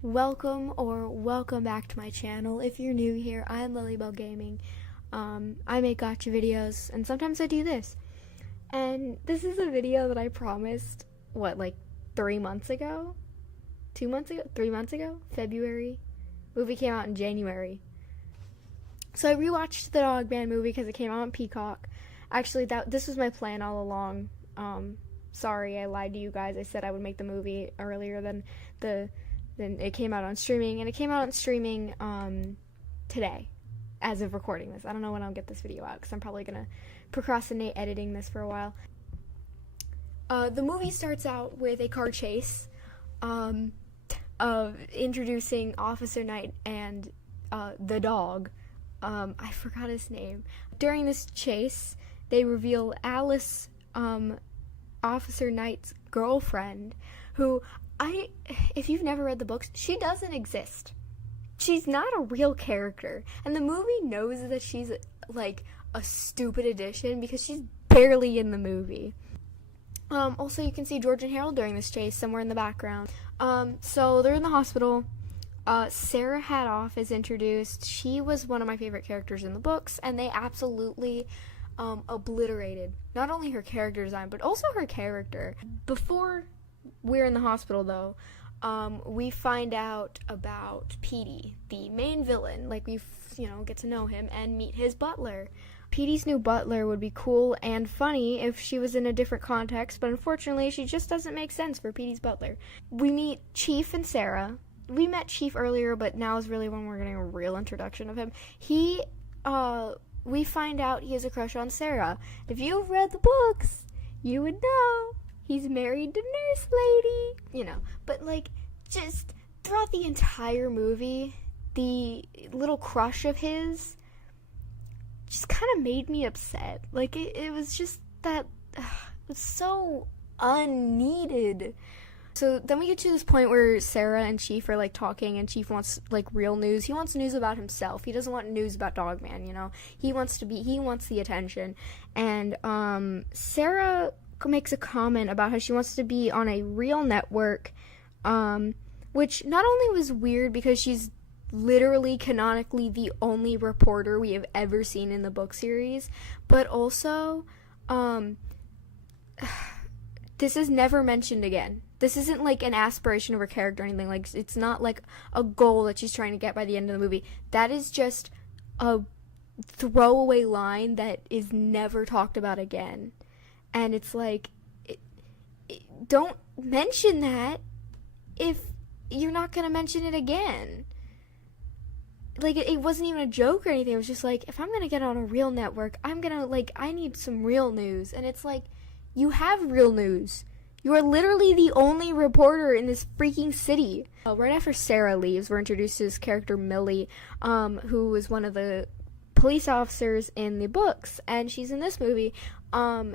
Welcome back to my channel. If you're new here, I'm Lilybell Gaming. I make gacha videos, and sometimes I do this. And this is a video that I promised, like 3 months ago? 2 months ago? 3 months ago? February? Movie came out in January. So I rewatched the Dogman movie because it came out on Peacock. Actually, this was my plan all along. Sorry, I lied to you guys. I said I would make the movie earlier than it came out on streaming, and it came out on streaming today, as of recording this. I don't know when I'll get this video out, because I'm probably going to procrastinate editing this for a while. The movie starts out with a car chase, introducing Officer Knight and the dog. I forgot his name. During this chase, they reveal Alice, Officer Knight's girlfriend, who if you've never read the books, she doesn't exist. She's not a real character, and the movie knows that she's like a stupid addition because she's barely in the movie. Also, you can see George and Harold during this chase somewhere in the background. So they're in the hospital. Sarah Hadoff is introduced. She was one of my favorite characters in the books, and they absolutely obliterated not only her character design, but also her character. Before we're in the hospital, though, we find out about Petey, the main villain. Like, we get to know him and meet his butler. Petey's new butler would be cool and funny if she was in a different context, but unfortunately she just doesn't make sense for Petey's butler. We meet Chief and Sarah. We met Chief earlier, but now is really when we're getting a real introduction of him. We find out he has a crush on Sarah. If you've read the books, you would know. He's married to Nurse Lady, but just throughout the entire movie, the little crush of his just kind of made me upset. It was just that, it was so unneeded. So then we get to this point where Sarah and Chief are talking, and Chief wants real news. He wants news about himself. He doesn't want news about Dogman, He wants the attention. And Sarah makes a comment about how she wants to be on a real network, which not only was weird because she's literally canonically the only reporter we have ever seen in the book series, but also this is never mentioned again. This isn't an aspiration of her character or anything. It's not a goal that she's trying to get by the end of the movie. That is just a throwaway line that is never talked about again. And it's don't mention that if you're not going to mention it again. It wasn't even a joke or anything. It was just if I'm going to get on a real network, I'm going to, I need some real news. And it's you have real news. You are literally the only reporter in this freaking city. Right after Sarah leaves, we're introduced to this character, Millie, who was one of the police officers in the books, and she's in this movie.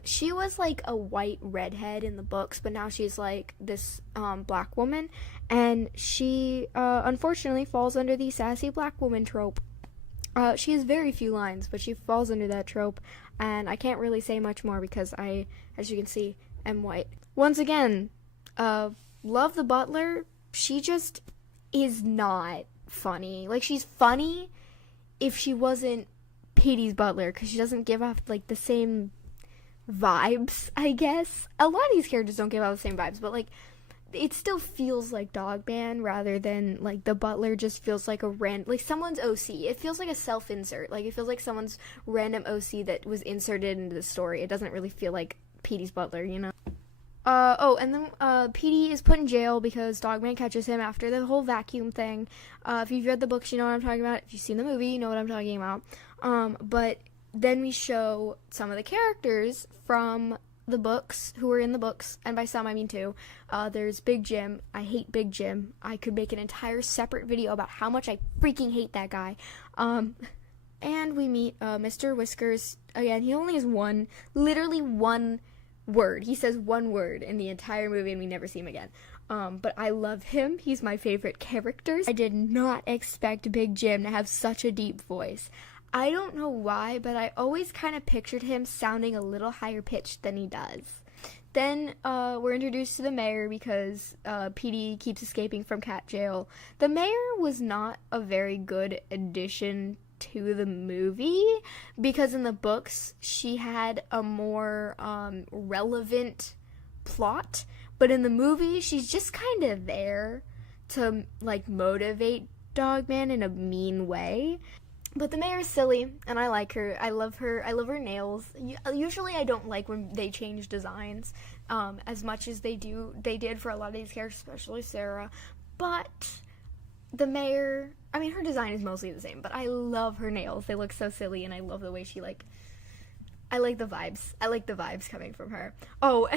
She was a white redhead in the books, but now she's this black woman, and she unfortunately falls under the sassy black woman trope. She has very few lines, but she falls under that trope, and I can't really say much more because I, as you can see, am white. Once again, love the butler. She just is not funny. She's funny if she wasn't Petey's butler, because she doesn't give off the same vibes, I guess. A lot of these characters don't give off the same vibes, but it still feels like Dogman rather than the butler just feels like a someone's OC. It feels like a self-insert. It feels like someone's random OC that was inserted into the story. It doesn't really feel like Petey's butler, and then Petey is put in jail because Dogman catches him after the whole vacuum thing. If you've read the books, you know what I'm talking about. If you've seen the movie, you know what I'm talking about. But then we show some of the characters from the books who were in the books, and by some I mean two. There's Big Jim. I hate Big Jim. I could make an entire separate video about how much I freaking hate that guy. And we meet Mr. Whiskers. Again, he only has literally one word. He says one word in the entire movie, and we never see him again. But I love him. He's my favorite character. I did not expect Big Jim to have such a deep voice. I don't know why, but I always kind of pictured him sounding a little higher pitched than he does. Then we're introduced to the mayor because Petey keeps escaping from cat jail. The mayor was not a very good addition to the movie because in the books she had a more relevant plot, but in the movie she's just kind of there to like motivate Dogman in a mean way. But the mayor's silly, and I like her. I love her. I love her nails. Usually, I don't like when they change designs as much as they did for a lot of these characters, especially Sarah. But the mayor, I mean, her design is mostly the same. But I love her nails. They look so silly, and I love the way she I like the vibes. I like the vibes coming from her. Oh,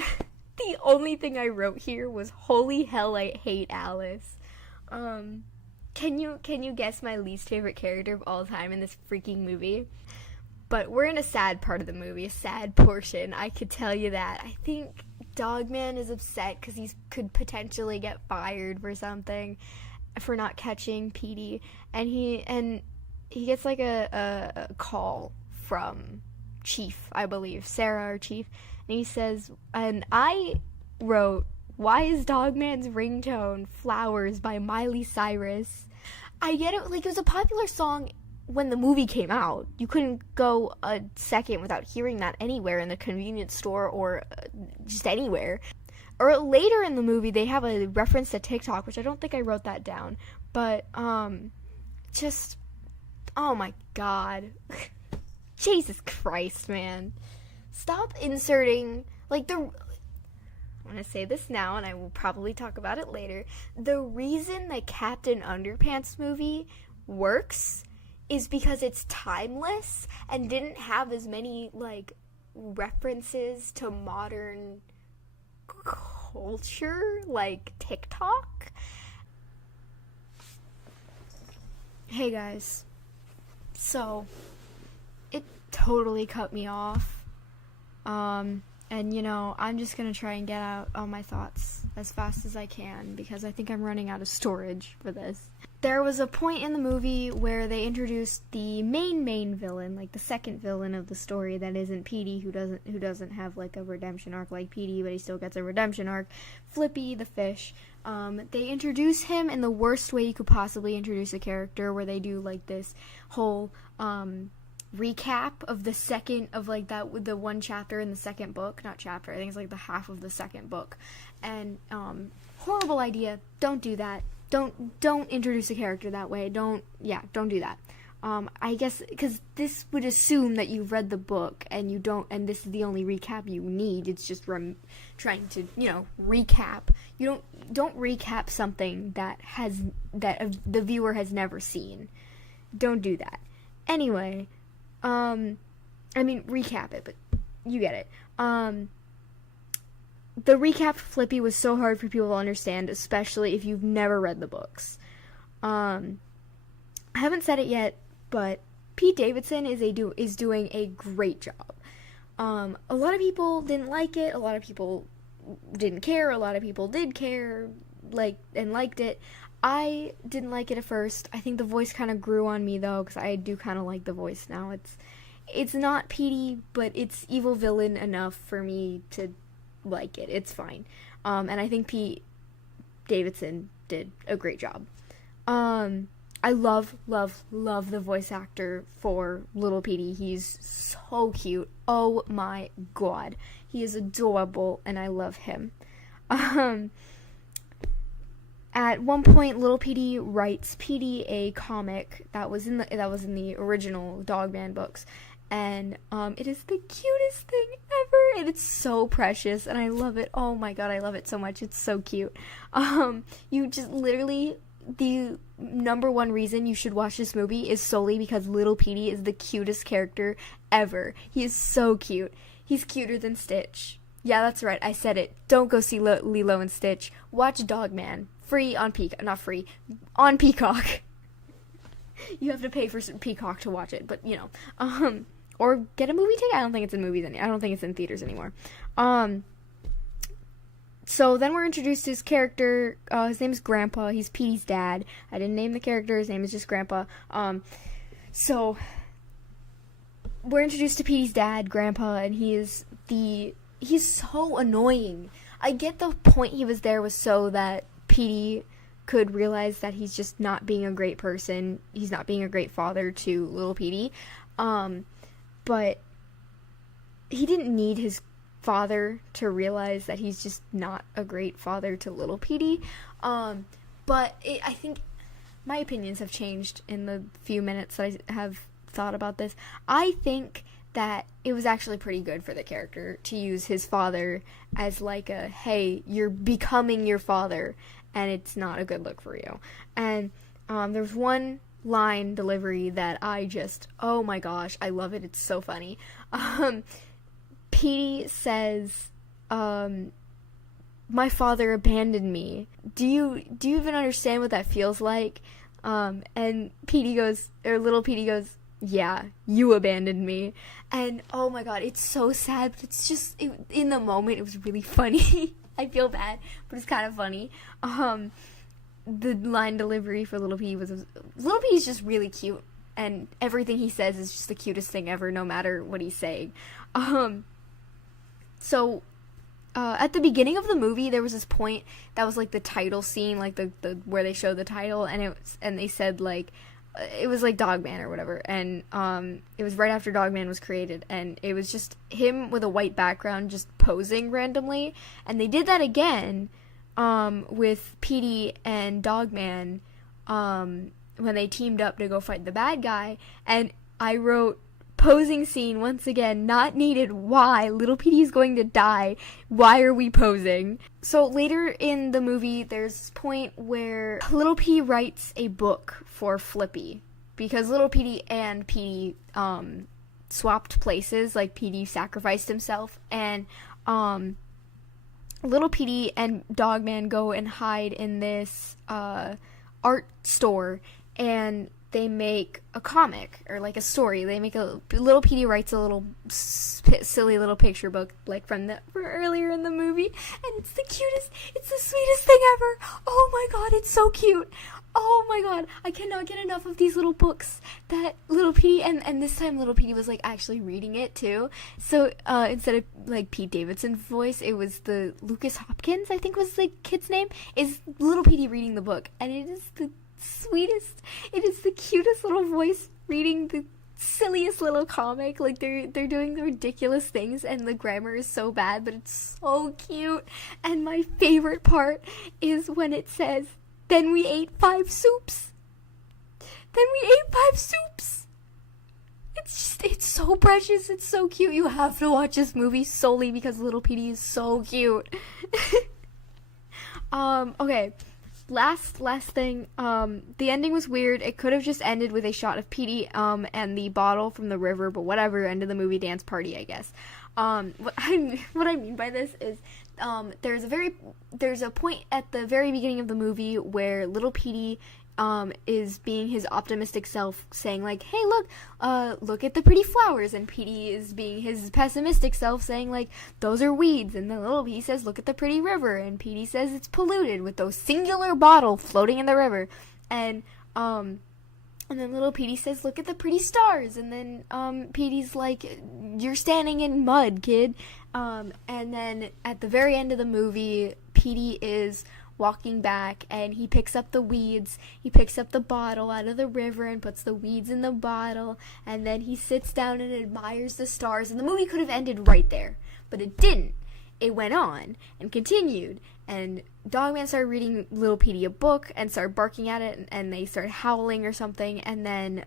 the only thing I wrote here was "Holy hell, I hate Alice." Can you guess my least favorite character of all time in this freaking movie? But we're in a sad part of the movie, a sad portion, I could tell you that. I think Dogman is upset because he could potentially get fired for something, for not catching Petey, and he gets like a call from Chief, I believe, Sarah or Chief, and he says, and I wrote, "Why is Dogman's ringtone Flowers by Miley Cyrus?" I get it, like, it was a popular song when the movie came out. You couldn't go a second without hearing that anywhere in the convenience store or just anywhere. Or later in the movie, they have a reference to TikTok, which I don't think I wrote that down. But, just, oh my god. Jesus Christ, man. Stop inserting, like, I'm going to say this now, and I will probably talk about it later. The reason the Captain Underpants movie works is because it's timeless and didn't have as many, like, references to modern culture, like TikTok. Hey, guys. So, it totally cut me off. And, you know, I'm just going to try and get out all my thoughts as fast as I can because I think I'm running out of storage for this. There was a point in the movie where they introduced the main villain, like the second villain of the story that isn't Petey, who doesn't have like a redemption arc like Petey, but he still gets a redemption arc. Flippy the fish. They introduce him in the worst way you could possibly introduce a character, where they do like this whole recap of the one chapter in the second book. Not chapter, I think it's like the half of the second book. And horrible idea. Don't do that. Don't introduce a character that way. Don't do that. I guess because this would assume that you've read the book and you don't, and this is the only recap you need. It's just trying to, recap. You don't recap something that the viewer has never seen. Don't do that. Anyway, recap it, but you get it. The recap for Flippy was so hard for people to understand, especially if you've never read the books. I haven't said it yet, but Pete Davidson is doing a great job. A lot of people didn't like it. A lot of people didn't care. A lot of people did care, and liked it. I didn't like it at first. I think the voice kind of grew on me, though, because I do kind of like the voice now. It's not Petey, but it's evil villain enough for me to like it. It's fine. And I think Pete Davidson did a great job. I love the voice actor for Little Petey. He's so cute. Oh my god. He is adorable, and I love him. At one point, Little Petey writes Petey a comic that was in the original Dogman books, and it is the cutest thing ever, and it's so precious, and I love it. Oh my god, I love it so much. It's so cute. You just literally, the number one reason you should watch this movie is solely because Little Petey is the cutest character ever. He is so cute. He's cuter than Stitch. Yeah, that's right. I said it. Don't go see Lilo and Stitch. Watch Dogman. Free on Peacock. Not free. On Peacock. You have to pay for Peacock to watch it, but, or get a movie ticket. I don't think it's in movies I don't think it's in theaters anymore. So then we're introduced to his character. His name is Grandpa. He's Petey's dad. I didn't name the character. His name is just Grandpa. So we're introduced to Petey's dad, Grandpa, and he is the he's so annoying. I get the point he was there was so that Petey could realize that he's just not being a great person. He's not being a great father to little Petey. But he didn't need his father to realize that he's just not a great father to little Petey. I think my opinions have changed in the few minutes that I have thought about this. I think that it was actually pretty good for the character to use his father as like a, hey, you're becoming your father, and it's not a good look for you. And there's one line delivery that I just, oh my gosh, I love it. It's so funny. Petey says, my father abandoned me. Do you even understand what that feels like? And little Petey goes, yeah, you abandoned me. And oh my god, it's so sad, but it's just, in the moment, it was really funny. I feel bad, but it's kind of funny. The line delivery for little Petey little Petey's just really cute, and everything he says is just the cutest thing ever, no matter what he's saying. So at the beginning of the movie, there was this point that was like the title scene, like the where they showed the title, and they said like it was like Dogman or whatever, and it was right after Dogman was created, and it was just him with a white background just posing randomly, and they did that again with Petey and Dogman when they teamed up to go fight the bad guy, and I wrote, posing scene once again, not needed. Why? Little Petey's going to die. Why are we posing? So later in the movie, there's this point where little Petey writes a book for Flippy, because little Petey and Petey swapped places, like Petey sacrificed himself, and little Petey and Dogman go and hide in this art store, and they make a comic, or like a story. They make little Petey writes a little silly little picture book, like from earlier in the movie, and it's the cutest, it's the sweetest thing ever. Oh my god, it's so cute. Oh my god, I cannot get enough of these little books that little Petey, and this time little Petey was like actually reading it too. So instead of like Pete Davidson's voice, it was the Lucas Hopkins, I think was the kid's name, is little Petey reading the book, and it is the sweetest, it is the cutest little voice reading the silliest little comic. Like they're doing the ridiculous things, and the grammar is so bad, but it's so cute. And my favorite part is when it says, then we ate 5 soups. Then we ate 5 soups. It's so precious, it's so cute. You have to watch this movie solely because little Petey is so cute. Okay. Last thing, the ending was weird. It could have just ended with a shot of Petey, and the bottle from the river, but whatever, ended the movie dance party, I guess. What I mean by this is, there's a point at the very beginning of the movie where little Petey, is being his optimistic self, saying like, hey, look at the pretty flowers, and Petey is being his pessimistic self, saying like, those are weeds, and then little Petey says, look at the pretty river, and Petey says it's polluted with those singular bottle floating in the river, and then little Petey says, look at the pretty stars, and then Petey's like, you're standing in mud, kid. And then at the very end of the movie, Petey is walking back, and he picks up the weeds, he picks up the bottle out of the river and puts the weeds in the bottle, and then he sits down and admires the stars, and the movie could have ended right there, but it didn't. It went on and continued, and Dogman started reading little Petey a book and started barking at it, and they started howling or something, and then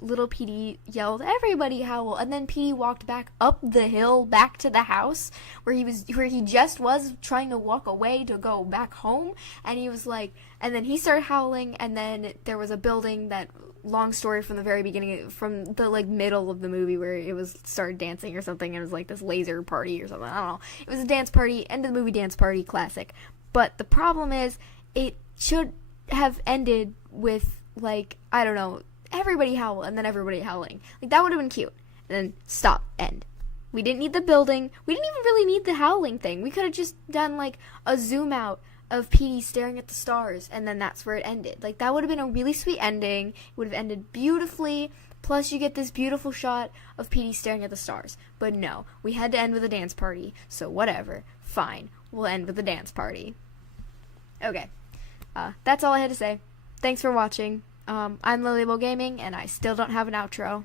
little Petey yelled, everybody howl, and then Petey walked back up the hill back to the house where he just was trying to walk away to go back home, and he was like, and then he started howling, and then there was a building that, long story from the very beginning, from the like middle of the movie where it was started dancing or something, and it was like this laser party or something, I don't know, it was a dance party, end of the movie dance party, classic. But the problem is, it should have ended with, like, I don't know, everybody howl, and then everybody howling. Like, that would have been cute. And then, stop, end. We didn't need the building. We didn't even really need the howling thing. We could have just done, like, a zoom out of Petey staring at the stars, and then that's where it ended. Like, that would have been a really sweet ending. It would have ended beautifully, Plus, you get this beautiful shot of Petey staring at the stars. But no, we had to end with a dance party, so whatever. Fine, we'll end with a dance party. Okay, that's all I had to say. Thanks for watching. I'm Lilyable Gaming, and I still don't have an outro.